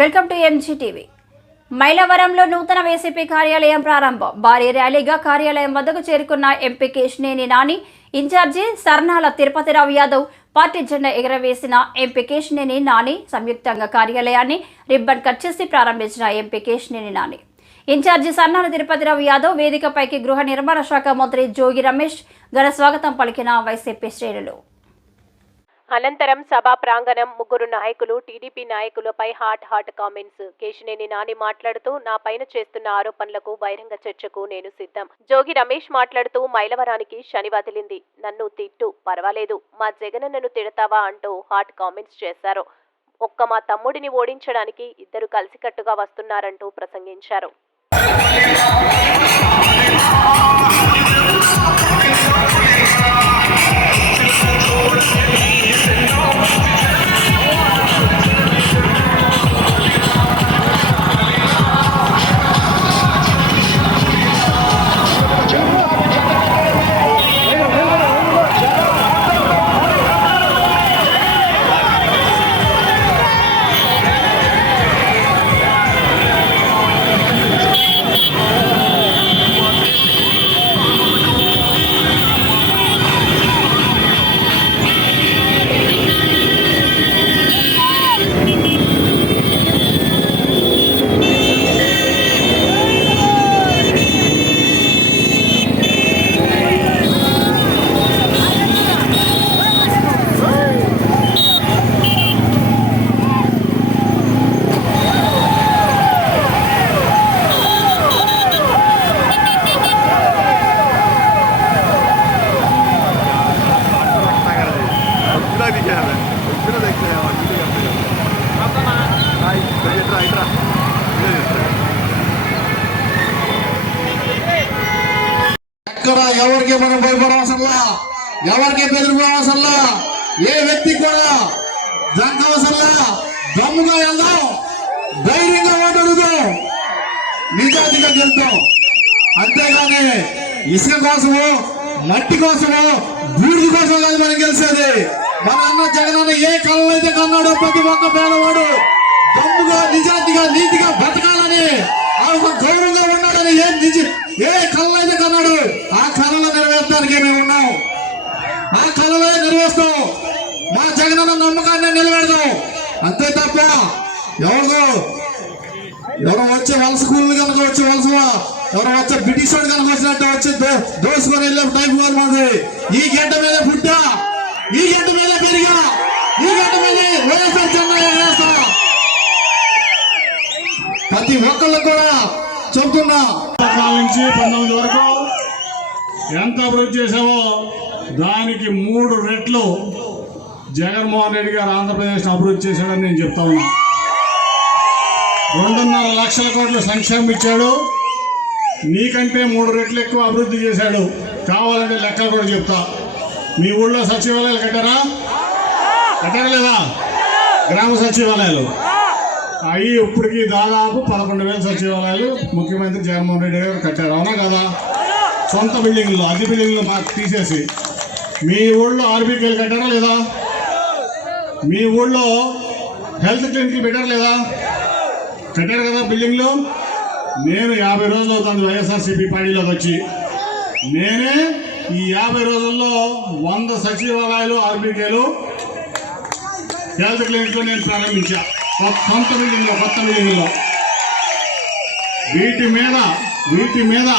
Welcome to MG TV మైలవరంలో నూతన YCP కార్యాలయం ప్రారంభం. భారీ ర్యాలీగా కార్యాలయం వద్దకు చేరుకున్న MP Kesineni Nani incharge Sarnala Tirupathirao Yadav party జెండా ఎగరవేసిన ఎంపీ కేశినేని నాని సంయుక్తంగా కార్యాలయాన్ని రిబ్బన్ కట్ చేసి ప్రారంభించిన ఎంపీ కేశినేని నాని. ఇన్ఛార్జి సన్నాల తిరుపతిరావు యాదవ్ వేదికపైకి గృహ నిర్మాణ శాఖ మంత్రి జోగి రమేష్ ఘన స్వాగతం పలికిన వైసీపీ శ్రేణులు. అనంతరం సభా ప్రాంగణం ముగ్గురు నాయకులు టీడీపీ నాయకులపై hot hot comments. Kesineni Nani మాట్లాడుతూ నా పైన చేస్తున్న ఆరోపణలకు బహిరంగ చర్చకు నేను సిద్ధం. జోగి రమేష్ మాట్లాడుతూ మైలవరానికి శని వదిలింది. నన్ను తిట్టు. పర్వాలేదు. మా జగనన్నను తిడతావా? అంటూ హాట్ కామెంట్స్ చేశారు. ఒక్క మా తమ్ముడిని ఓడించడానికి ఇద్దరు కలిసికట్టుగా వస్తున్నారంటూ ప్రసంగించారు. ఎక్కడ ఎవరికి మనం భయపడవసల్లా ఎవరికి బెదిరిపోవసల్లా ఏ వ్యక్తి కూడా జంకవసల్లా దమ్ముగా వెళ్దాం. ధైర్యంగా మాట్లాడుదాం నిజాతిగా గెలుద్దాం. అంతేగాని ఇసుక కోసము మట్టి కోసము బూడిది కోసం కాదు మనం గెలిచేది. మన అన్న జగనన్న ఏ కళలో అయితే కన్నాడో ప్రతి ఒక్క పేదవాడు దమ్ముగా నిజాతిగా నీతిగా బతకాలని గౌరవంగా ఉండాలని ఏ నిజ ఏ కళలో అయితే కన్నాడు ఆ కళలో నెరవేర్చడానికి మేము ఉన్నాం. ఆ కళలో నెరవేరుస్తాం. మా జగనన్న నమ్మకాన్ని నిలబెడదాం అంతే తప్ప ఎవరిదో ఎవరు వచ్చే వలస కూలీలు కనుక వచ్చే వలస ఎవరో వచ్చే బ్రిటిష్ వాడు కనుక వచ్చినట్టు వచ్చి దోసుకొని వెళ్ళే టైప్ వాళ్ళు మాది. ఈ గడ్డ మీద పుట్టా ఈ గడ్డ మీద పెరిగా ఈ గడ్డ మీద వైఎస్ఆర్ జెండా ప్రతి ఒక్కళ్ళు కూడా చెబుతున్నా. నుంచి పంతొమ్మిది వరకు ఎంత అభివృద్ధి చేసావో దానికి మూడు రెట్లు జగన్మోహన్ రెడ్డి గారు ఆంధ్రప్రదేశ్ అభివృద్ధి చేశాడని నేను చెప్తా ఉన్నా. రెండున్నర లక్షల కోట్ల సంక్షేమం ఇచ్చాడు. నీకంటే మూడు రెట్లు ఎక్కువ అభివృద్ధి చేశాడు. కావాలంటే లెక్కలు కూడా చెప్తా. మీ ఊళ్ళో సచివాలయాలు కట్టారా? కట్టారా లేదా గ్రామ సచివాలయాలు. అవి ఇప్పటికి దాదాపు పదకొండు వేల సచివాలయాలు ముఖ్యమంత్రి జగన్మోహన్ రెడ్డి గారు కట్టారు. అవునా కదా? సొంత బిల్డింగ్లు అద్దె బిల్డింగ్లు మాకు తీసేసి. మీ ఊళ్ళో ఆర్బీకేలు కట్టారా లేదా? మీ ఊళ్ళో హెల్త్ క్లినిక్లు పెట్టారు లేదా? కట్టారు కదా బిల్డింగ్లు. నేను యాభై రోజులు అవుతుంది వైఎస్ఆర్సీపీ పార్టీలోకి వచ్చి. నేనే ఈ యాభై రోజుల్లో వంద సచివాలయాలు ఆర్బీకేలు హెల్త్ క్లినిక్లు నేను ప్రారంభించా. సొంత బిల్డింగ్లో కొత్త బిల్డింగ్లో వీటి మీద వీటి మీద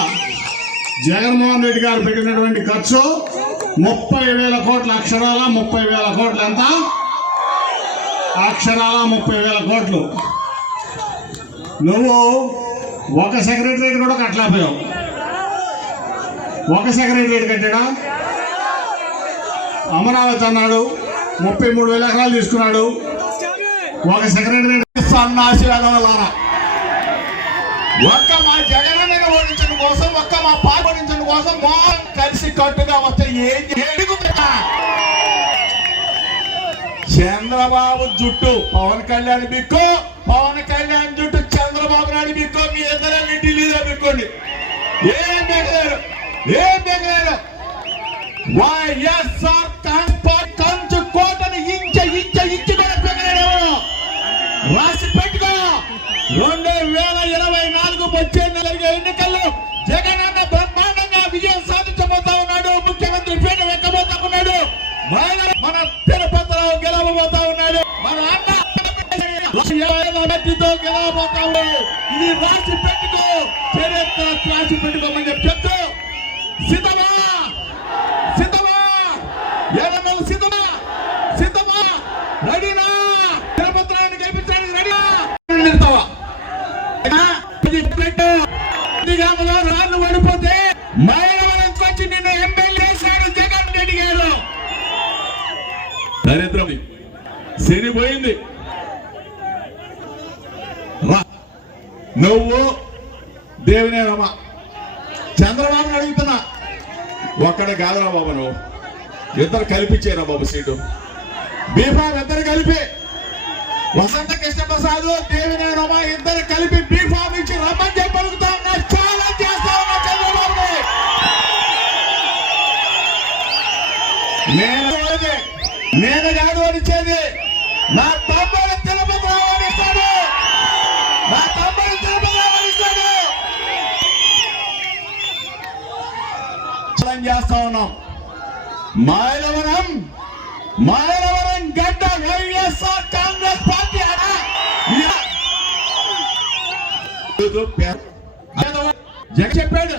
జగన్మోహన్ రెడ్డి గారు పెట్టినటువంటి ఖర్చు ముప్పై వేల కోట్ల అక్షరాల ముప్పై వేల కోట్లు ఎంత? అక్షరాల ముప్పై వేల కోట్లు. నువ్వు ఒక సెక్రటరేట్ కూడా కట్టలేకపోయావు. ఒక సెక్రటరేట్ కట్టాడా? అమరావతి అన్నాడు ముప్పై మూడు వేల ఎకరాలు తీసుకున్నాడు. ఒక సెక్రటరేట్ సన్నాసి ఒక్క మా జగనన్న ఓడించడం కోసం ఒక్క మా పాట ఓడించడం కోసం మా కలిసి కట్టుగా వస్తే ఏం చంద్రబాబు జుట్టు పవన్ కళ్యాణ్ బిక్కో పవన్ కళ్యాణ్ జుట్టు చంద్రబాబు నాయుడు బిక్కో మీ ఇద్దరు ఢిల్లీలో బిక్కోండి. ఏం బెగలేరు ఏం బెగలేరు వైఎస్ఆర్ గెలవబోతావు ఇది రాసి పెట్టుకో. చరిత్ర రాసి పెట్టుకోమని చెప్పి చెప్తూ సిద్ధమా? సిద్ధమా? ఏదన్నా సిద్ధమా? సిద్ధమా? రెడీనా? తిరుపతిని గెలిపించడానికి రెడీనా? నిలుతావా గ్రామంలో రాళ్ళు పడిపోతే మైలవరం వచ్చి నిన్న ఎమ్మెల్యే చేశాడు జగన్ రెడ్డి గారు. దరిద్రం శని పోయింది రా నువ్వు దేవునే రమ చంద్రబాబుని అడుగుతున్నా. ఒక్కడ కాదురా బాబు నువ్వు. ఇద్దరు కలిపిచ్చేరా బాబు సీటు. బీఫామ్ ఇద్దరు కలిపి. వసంత కృష్ణప్రసాద్ దేవినే రమ ఇద్దరు కలిపి బీఫామ్ ఇచ్చి రమ్మని చెప్పగలుగుతా ఉన్నా. ఛాలెంజ్ చేస్తా ఉన్నా చంద్రబాబు నేను నేను కాదు అనిచ్చేది నా మాయలవరం మాయలవరం గడ్డ వైఎస్ఆర్ కాంగ్రెస్ పార్టీ జగన్ చెప్పాడు.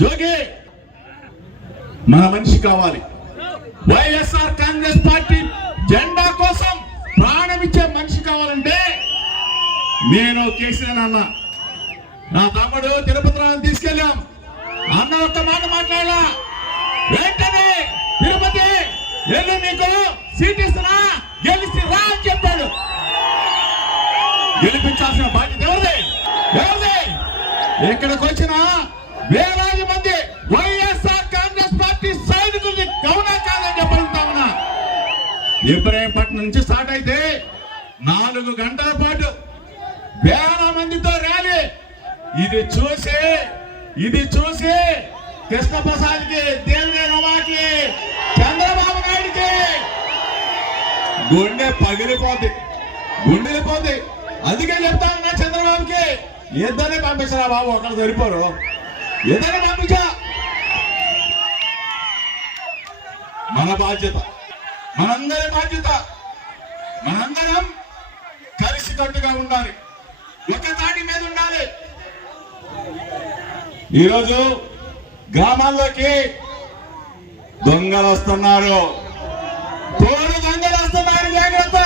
జోగి మన మనిషి కావాలి. వైఎస్ఆర్ కాంగ్రెస్ పార్టీ జెండా కోసం ప్రాణం ఇచ్చే మనిషి కావాలంటే నేను కేసీఆర్ అన్న. నా తమ్ముడు తిరుపతి రాని తీసుకెళ్ళాం. అన్న ఒక్క మాట మాట్లాడాల. వెంటనే తిరుపతి ఎల్లు నీకు సీట్ ఇస్తున్నా గెలిచి రా అని చెప్పాడు. గెలిపించాల్సిన బాధ్యత ఎవరిది? ఎవరిది? ఇక్కడికి వచ్చిన వేలాది మంది వైఎస్ఆర్ కాంగ్రెస్ పార్టీ సైనికుల్ని గౌనా కాదని చెప్పలుగుతా ఉన్నా. ఇబ్రాహీంపట్నం నుంచి స్టార్ట్ అయితే నాలుగు గంటల పాటు వేల మందితో ర్యాలీ. ఇది చూసి ఇది చూసి కృష్ణప్రసాద్కి దేవినే రమాకి చంద్రబాబు నాయుడికి. గుండె పగిలిపోద్ది. గుండెలిపోద్ది. అందుకే చెప్తా ఉన్నా చంద్రబాబుకి. ఇద్దరిని పంపించరా బాబు ఒకరు సరిపోరు. ఇద్దరిని పంపించా. మన బాధ్యత. మనందరి బాధ్యత. మనందరం కలిసికట్టుగా ఉండాలి. ఒక తాటి మీద ఉండాలి. ఈరోజు గ్రామాల్లోకి దొంగలు వస్తున్నారు తోడు దొంగలు వస్తున్నారు జాగ్రత్త.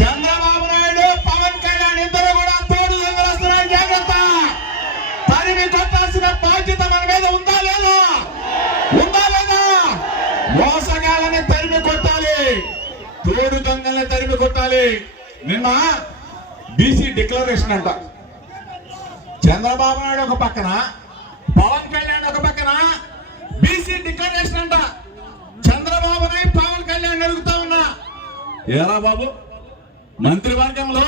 చంద్రబాబు నాయుడు పవన్ కళ్యాణ్ ఇద్దరు కూడా తోడు దొంగలు వస్తున్నారు జాగ్రత్త. తరిమి కొట్టాల్సిన బాధ్యత మన మీద ఉందా లేదా? ఉందా లేదా? మోసగాళ్ళని తరిమి కొట్టాలి. తోడు దొంగల్ని తరిమి కొట్టాలి. నిన్న బీసీ డిక్లరేషన్ అంట. చంద్రబాబు నాయుడు ఒక పక్కన పవన్ కళ్యాణ్ ఒక పక్కన బీసీ డిక్లరేషన్ అంట. చంద్రబాబు పవన్ కళ్యాణ్ అడుగుతా ఉన్నా. ఏరా బాబు మంత్రివర్గంలో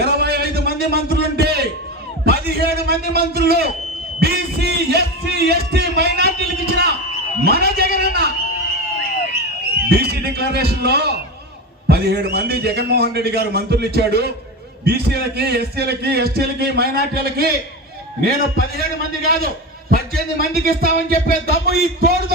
ఇరవై ఐదు మంది మంత్రులుంటే పదిహేడు మంది మంత్రులు బీసీ ఎస్సీ ఎస్టీ మైనార్టీలకు ఇచ్చిన మన జగనన్న బీసీ డిక్లరేషన్లో పదిహేడు మంది జగన్మోహన్ రెడ్డి గారు మంత్రులు ఇచ్చాడు. బీసీలకి ఎస్సీలకి ఎస్టీలకి మైనార్టీలకి నేను పదిహేడు మంది కాదు పద్దెనిమిది మందికి ఇస్తామని చెప్పే దమ్ము ఈ తోడు